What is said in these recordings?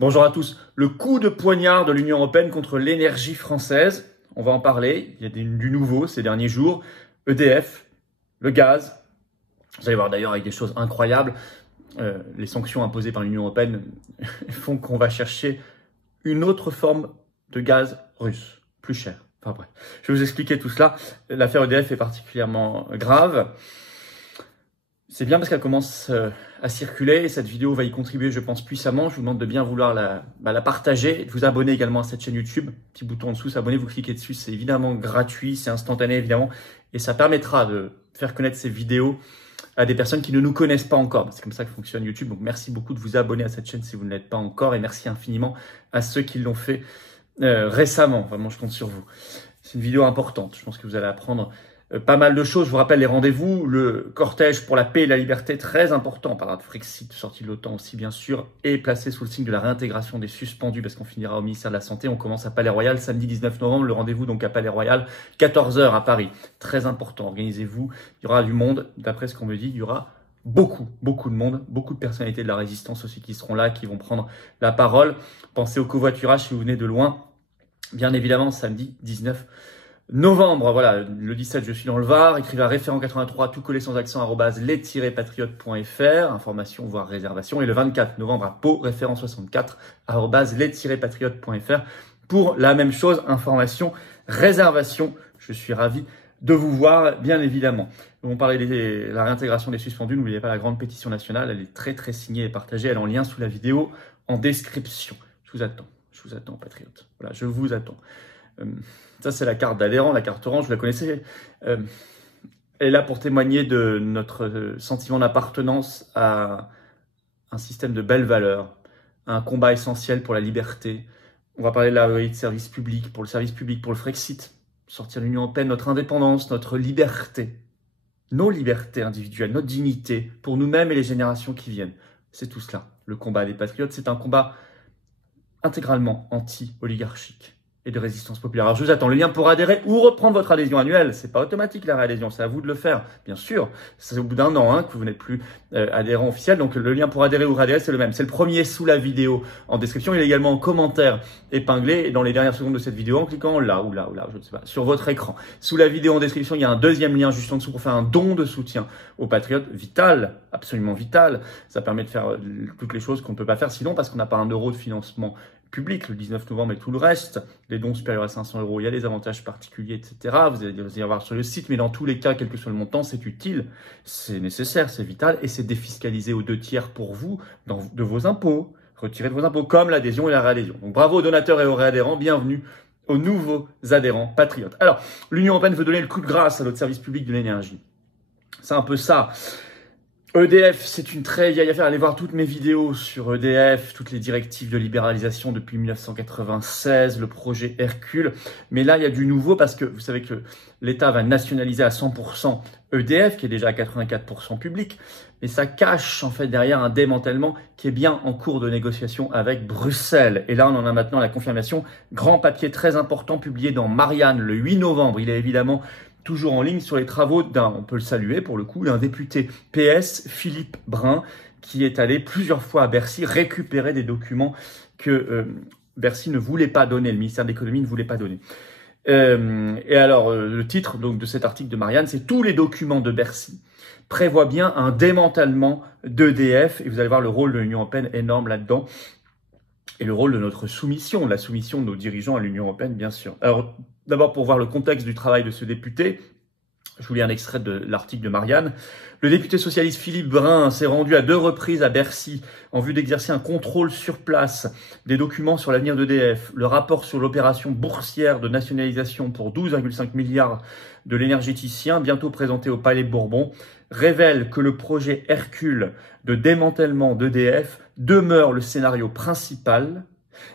Bonjour à tous. Le coup de poignard de l'Union européenne contre l'énergie française, on va en parler. Il y a du nouveau ces derniers jours. EDF, le gaz. Vous allez voir d'ailleurs avec des choses incroyables. Les sanctions imposées par l'Union européenne font qu'on va chercher une autre forme de gaz russe, plus cher. Enfin bref, je vais vous expliquer tout cela. L'affaire EDF est particulièrement grave. C'est bien parce qu'elle commence à circuler et cette vidéo va y contribuer, je pense, puissamment. Je vous demande de bien vouloir la partager, de vous abonner également à cette chaîne YouTube. Petit bouton en dessous, s'abonner, vous cliquez dessus. C'est évidemment gratuit, c'est instantané évidemment. Et ça permettra de faire connaître ces vidéos à des personnes qui ne nous connaissent pas encore. C'est comme ça que fonctionne YouTube. Donc merci beaucoup de vous abonner à cette chaîne si vous ne l'êtes pas encore. Et merci infiniment à ceux qui l'ont fait récemment. Vraiment, je compte sur vous. C'est une vidéo importante. Je pense que vous allez apprendre pas mal de choses. Je vous rappelle les rendez-vous, le cortège pour la paix et la liberté, très important, parade Frexit, sortie de l'OTAN aussi bien sûr, et placé sous le signe de la réintégration des suspendus parce qu'on finira au ministère de la Santé. On commence à Palais Royal samedi 19 novembre, le rendez-vous donc à Palais Royal, 14 h à Paris. Très important, organisez-vous, il y aura du monde, d'après ce qu'on me dit, il y aura beaucoup de monde, beaucoup de personnalités de la résistance aussi qui seront là, qui vont prendre la parole. Pensez au covoiturage si vous venez de loin, bien évidemment samedi 19 novembre, voilà, le 17, je suis dans le Var, écrivez à référent 83, tout collé sans accent, @les-patriotes.fr, information, voire réservation, et le 24 novembre à Pau, référent 64, @les-patriotes.fr, pour la même chose, information, réservation. Je suis ravi de vous voir, bien évidemment. On parlait de la réintégration des suspendus, n'oubliez pas la grande pétition nationale, elle est très signée et partagée, elle est en lien sous la vidéo, en description. Je vous attends, patriotes. Voilà, je vous attends. Ça, c'est la carte d'adhérent, la carte orange, vous la connaissez. Elle est là pour témoigner de notre sentiment d'appartenance à un système de belles valeurs, à un combat essentiel pour la liberté. On va parler de la de service public, pour le Frexit, sortir de l'Union européenne, notre indépendance, notre liberté, nos libertés individuelles, notre dignité pour nous-mêmes et les générations qui viennent. C'est tout cela. Le combat des patriotes, c'est un combat intégralement anti-oligarchique et de résistance populaire. Alors je vous attends, le lien pour adhérer ou reprendre votre adhésion annuelle, c'est pas automatique la réadhésion, c'est à vous de le faire, bien sûr. C'est au bout d'un an que vous n'êtes plus adhérent officiel, donc le lien pour adhérer ou réadhérer, c'est le même. C'est le premier sous la vidéo en description, il est également en commentaire épinglé, et dans les dernières secondes de cette vidéo, en cliquant là ou là, je ne sais pas, sur votre écran. Sous la vidéo en description, il y a un deuxième lien juste en dessous pour faire un don de soutien aux patriotes, vital, absolument vital. Ça permet de faire toutes les choses qu'on ne peut pas faire sinon, parce qu'on n'a pas un euro de financement public le 19 novembre et tout le reste, les dons supérieurs à 500 €, il y a des avantages particuliers, etc. Vous allez y avoir sur le site, mais dans tous les cas, quel que soit le montant, c'est utile, c'est nécessaire, c'est vital, et c'est défiscalisé aux 2/3 pour vous de vos impôts, retiré de vos impôts, comme l'adhésion et la réadhésion. Donc bravo aux donateurs et aux réadhérents, bienvenue aux nouveaux adhérents patriotes. Alors, l'Union européenne veut donner le coup de grâce à notre service public de l'énergie. C'est un peu ça. EDF, c'est une très vieille affaire. Allez voir toutes mes vidéos sur EDF, toutes les directives de libéralisation depuis 1996, le projet Hercule. Mais là, il y a du nouveau parce que vous savez que l'État va nationaliser à 100% EDF, qui est déjà à 84% public. Mais ça cache en fait derrière un démantèlement qui est bien en cours de négociation avec Bruxelles. Et là, on en a maintenant la confirmation. Grand papier très important publié dans Marianne le 8 novembre. Il est évidemment toujours en ligne sur les travaux on peut le saluer pour le coup, d'un député PS, Philippe Brun, qui est allé plusieurs fois à Bercy récupérer des documents que Bercy ne voulait pas donner, le ministère de l'économie ne voulait pas donner. Et alors, le titre donc de cet article de Marianne, c'est « Tous les documents de Bercy prévoient bien un démantèlement d'EDF ». Et vous allez voir le rôle de l'Union européenne énorme là-dedans. Et le rôle de notre soumission, la soumission de nos dirigeants à l'Union européenne, bien sûr. Alors, d'abord, pour voir le contexte du travail de ce député, je vous lis un extrait de l'article de Marianne. Le député socialiste Philippe Brun s'est rendu à 2 reprises à Bercy en vue d'exercer un contrôle sur place des documents sur l'avenir d'EDF. Le rapport sur l'opération boursière de nationalisation pour 12,5 milliards de l'énergéticien, bientôt présenté au Palais Bourbon, révèle que le projet Hercule de démantèlement d'EDF demeure le scénario principal,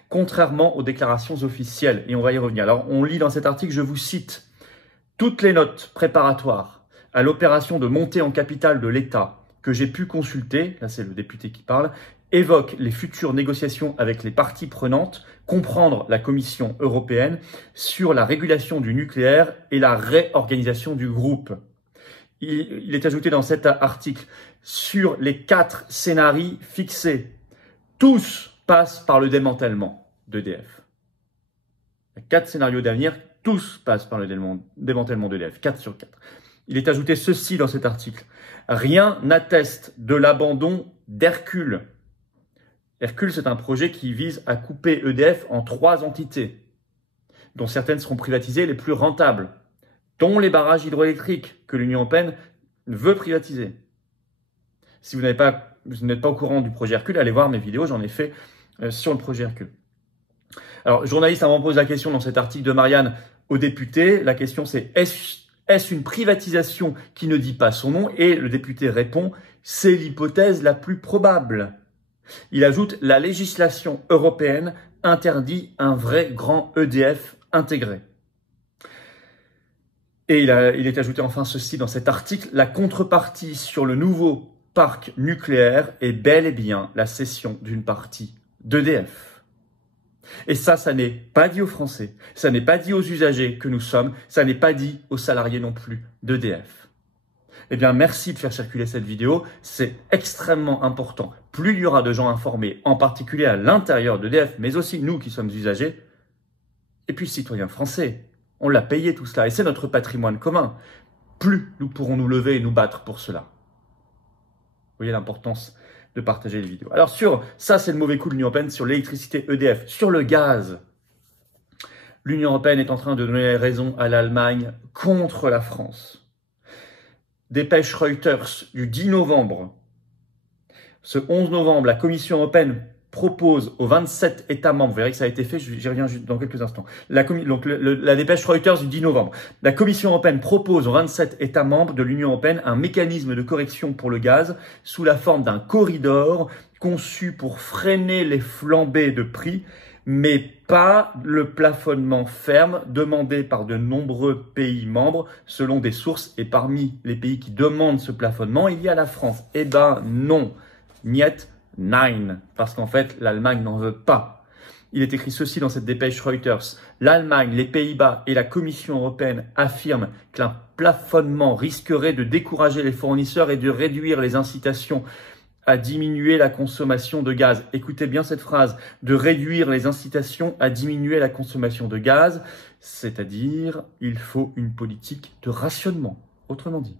contrairement aux déclarations officielles. Et on va y revenir. Alors, on lit dans cet article, je vous cite, « Toutes les notes préparatoires à l'opération de montée en capital de l'État que j'ai pu consulter, là c'est le député qui parle, évoquent les futures négociations avec les parties prenantes, comprendre la Commission européenne, sur la régulation du nucléaire et la réorganisation du groupe. » Il est ajouté dans cet article, sur les 4 scénarios fixés, tous passent par le démantèlement d'EDF. Il y a 4 scénarios d'avenir, tous passent par le démantèlement d'EDF, 4 sur 4. Il est ajouté ceci dans cet article. Rien n'atteste de l'abandon d'Hercule. Hercule, c'est un projet qui vise à couper EDF en 3 entités, dont certaines seront privatisées les plus rentables, dont les barrages hydroélectriques que l'Union européenne veut privatiser. Si vous n'êtes pas au courant du projet Hercule, allez voir mes vidéos, j'en ai fait sur le projet Hercule. Alors, le journaliste avant pose la question dans cet article de Marianne aux députés. La question c'est est-ce une privatisation qui ne dit pas son nom? Et le député répond, c'est l'hypothèse la plus probable. Il ajoute, la législation européenne interdit un vrai grand EDF intégré. Et il est ajouté enfin ceci dans cet article, la contrepartie sur le nouveau parc nucléaire est bel et bien la cession d'une partie d'EDF. Et ça n'est pas dit aux Français, ça n'est pas dit aux usagers que nous sommes, ça n'est pas dit aux salariés non plus d'EDF. Eh bien, merci de faire circuler cette vidéo, c'est extrêmement important. Plus il y aura de gens informés, en particulier à l'intérieur d'EDF, mais aussi nous qui sommes usagers, et puis citoyens français, on l'a payé tout cela, et c'est notre patrimoine commun. Plus nous pourrons nous lever et nous battre pour cela. Vous voyez l'importance de partager les vidéos. Alors ça c'est le mauvais coup de l'Union européenne sur l'électricité EDF. Sur le gaz, l'Union européenne est en train de donner raison à l'Allemagne contre la France. Dépêche Reuters du 10 novembre. Ce 11 novembre, la Commission européenne propose aux 27 États membres, vous verrez que ça a été fait, j'y reviens juste dans quelques instants, la dépêche Reuters du 10 novembre, la Commission européenne propose aux 27 États membres de l'Union européenne un mécanisme de correction pour le gaz sous la forme d'un corridor conçu pour freiner les flambées de prix, mais pas le plafonnement ferme demandé par de nombreux pays membres selon des sources. Et parmi les pays qui demandent ce plafonnement, il y a la France. Eh ben non, niet. Nein, parce qu'en fait, l'Allemagne n'en veut pas. Il est écrit ceci dans cette dépêche Reuters. L'Allemagne, les Pays-Bas et la Commission européenne affirment qu'un plafonnement risquerait de décourager les fournisseurs et de réduire les incitations à diminuer la consommation de gaz. Écoutez bien cette phrase, de réduire les incitations à diminuer la consommation de gaz, c'est-à-dire il faut une politique de rationnement, autrement dit.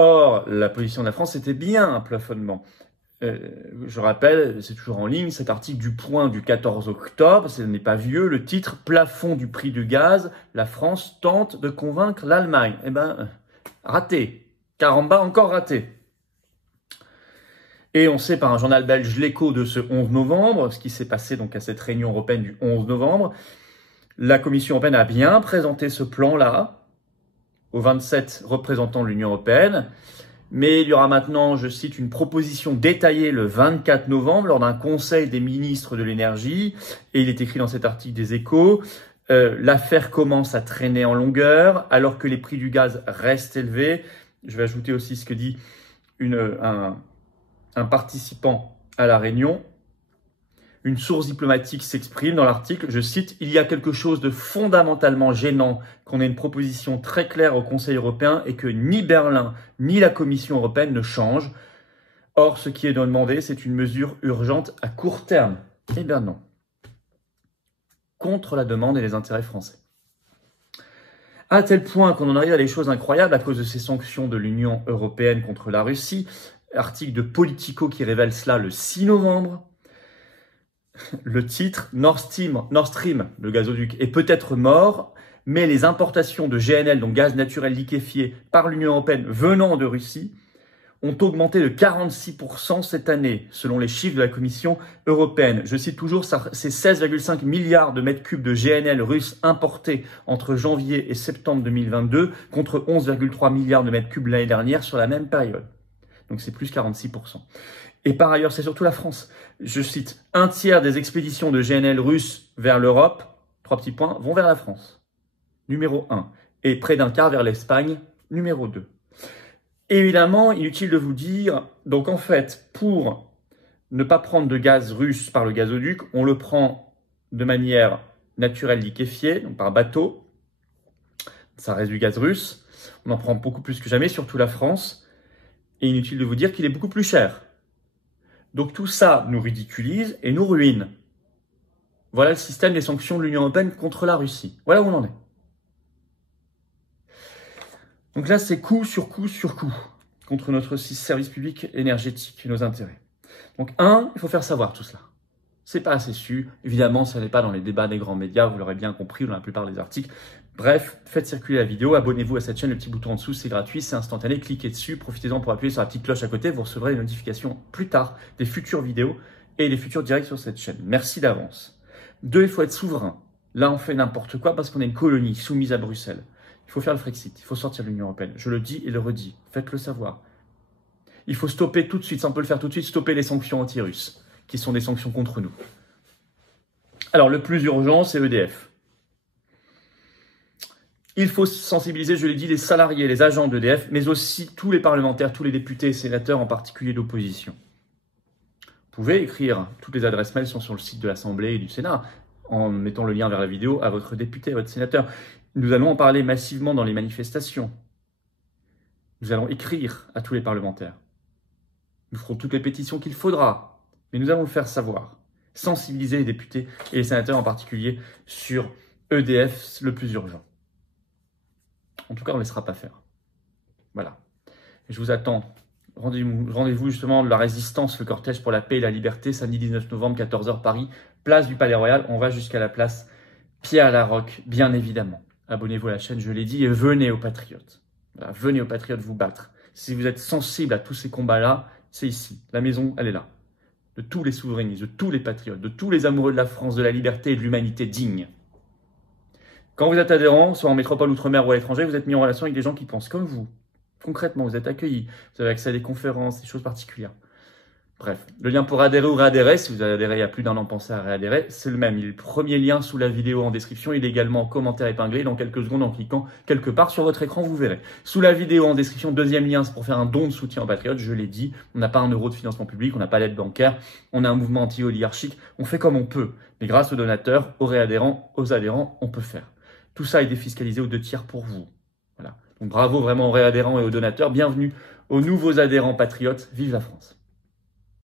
Or, la position de la France, c'était bien un plafonnement. Je rappelle, c'est toujours en ligne, cet article du Point du 14 octobre, ce n'est pas vieux, le titre « Plafond du prix du gaz, la France tente de convaincre l'Allemagne ». Eh ben, raté. Caramba, encore raté. Et on sait par un journal belge, l'Écho, de ce 11 novembre, ce qui s'est passé donc à cette réunion européenne du 11 novembre, la Commission européenne a bien présenté ce plan-là, aux 27 représentants de l'Union européenne. Mais il y aura maintenant, je cite, une proposition détaillée le 24 novembre lors d'un conseil des ministres de l'énergie. Et il est écrit dans cet article des Échos, l'affaire commence à traîner en longueur alors que les prix du gaz restent élevés. Je vais ajouter aussi ce que dit un participant à la réunion. Une source diplomatique s'exprime dans l'article, je cite, « Il y a quelque chose de fondamentalement gênant qu'on ait une proposition très claire au Conseil européen et que ni Berlin ni la Commission européenne ne changent. Or, ce qui est demandé, c'est une mesure urgente à court terme. » Eh bien non. Contre la demande et les intérêts français. À tel point qu'on en arrive à des choses incroyables à cause de ces sanctions de l'Union européenne contre la Russie. Article de Politico qui révèle cela le 6 novembre. Le titre, Nord Stream, le gazoduc, est peut-être mort, mais les importations de GNL, donc gaz naturel liquéfié, par l'Union européenne venant de Russie, ont augmenté de 46% cette année, selon les chiffres de la Commission européenne. Je cite toujours, c'est 16,5 milliards de mètres cubes de GNL russes importés entre janvier et septembre 2022, contre 11,3 milliards de mètres cubes l'année dernière sur la même période. Donc c'est plus 46%. Et par ailleurs, c'est surtout la France. Je cite, un tiers des expéditions de GNL russes vers l'Europe, 3 petits points, vont vers la France, numéro 1. Et près d'un quart vers l'Espagne, numéro 2. Évidemment, inutile de vous dire, donc en fait, pour ne pas prendre de gaz russe par le gazoduc, on le prend de manière naturelle liquéfiée, donc par bateau. Ça reste du gaz russe. On en prend beaucoup plus que jamais, surtout la France. Et inutile de vous dire qu'il est beaucoup plus cher. Donc tout ça nous ridiculise et nous ruine. Voilà le système des sanctions de l'Union européenne contre la Russie. Voilà où on en est. Donc là, c'est coup sur coup sur coup contre notre service public énergétique et nos intérêts. Donc il faut faire savoir tout cela. C'est pas assez su. Évidemment, ça n'est pas dans les débats des grands médias, vous l'aurez bien compris dans la plupart des articles. Bref, faites circuler la vidéo, abonnez-vous à cette chaîne, le petit bouton en dessous, c'est gratuit, c'est instantané, cliquez dessus, profitez-en pour appuyer sur la petite cloche à côté, vous recevrez les notifications plus tard des futures vidéos et des futurs directs sur cette chaîne. Merci d'avance. 2, il faut être souverain. Là, on fait n'importe quoi parce qu'on est une colonie soumise à Bruxelles. Il faut faire le Frexit, il faut sortir de l'Union européenne. Je le dis et le redis, faites-le savoir. Il faut stopper tout de suite, ça on peut le faire tout de suite, stopper les sanctions anti-russes, qui sont des sanctions contre nous. Alors, le plus urgent, c'est EDF. Il faut sensibiliser, je l'ai dit, les salariés, les agents d'EDF, mais aussi tous les parlementaires, tous les députés et sénateurs, en particulier d'opposition. Vous pouvez écrire, toutes les adresses mail sont sur le site de l'Assemblée et du Sénat, en mettant le lien vers la vidéo à votre député, à votre sénateur. Nous allons en parler massivement dans les manifestations. Nous allons écrire à tous les parlementaires. Nous ferons toutes les pétitions qu'il faudra, mais nous allons le faire savoir. Sensibiliser les députés et les sénateurs en particulier sur EDF, le plus urgent. En tout cas, on ne laissera pas faire. Voilà. Et je vous attends. Rendez-vous justement de la résistance, le cortège pour la paix et la liberté, samedi 19 novembre, 14h, Paris, place du Palais Royal. On va jusqu'à la place Pierre-Larocque, bien évidemment. Abonnez-vous à la chaîne, je l'ai dit, et venez aux Patriotes. Voilà, venez aux Patriotes vous battre. Si vous êtes sensible à tous ces combats-là, c'est ici. La maison, elle est là. De tous les souverainistes, de tous les patriotes, de tous les amoureux de la France, de la liberté et de l'humanité digne. Quand vous êtes adhérent, soit en métropole, outre-mer ou à l'étranger, vous êtes mis en relation avec des gens qui pensent comme vous. Concrètement, vous êtes accueillis, vous avez accès à des conférences, des choses particulières. Bref, le lien pour adhérer ou réadhérer, si vous avez adhéré il y a plus d'un an, pensez à réadhérer, c'est le même. Il est le premier lien sous la vidéo en description, il est également en commentaire épinglé. Dans quelques secondes, en cliquant quelque part sur votre écran, vous verrez. Sous la vidéo en description, deuxième lien, c'est pour faire un don de soutien aux patriotes, je l'ai dit. On n'a pas un euro de financement public, on n'a pas d'aide bancaire, on a un mouvement anti-oligarchique, on fait comme on peut. Mais grâce aux donateurs, aux réadhérents, aux adhérents, on peut faire. Tout ça est défiscalisé aux 2/3 pour vous. Voilà. Donc bravo vraiment aux réadhérents et aux donateurs. Bienvenue aux nouveaux adhérents patriotes. Vive la France!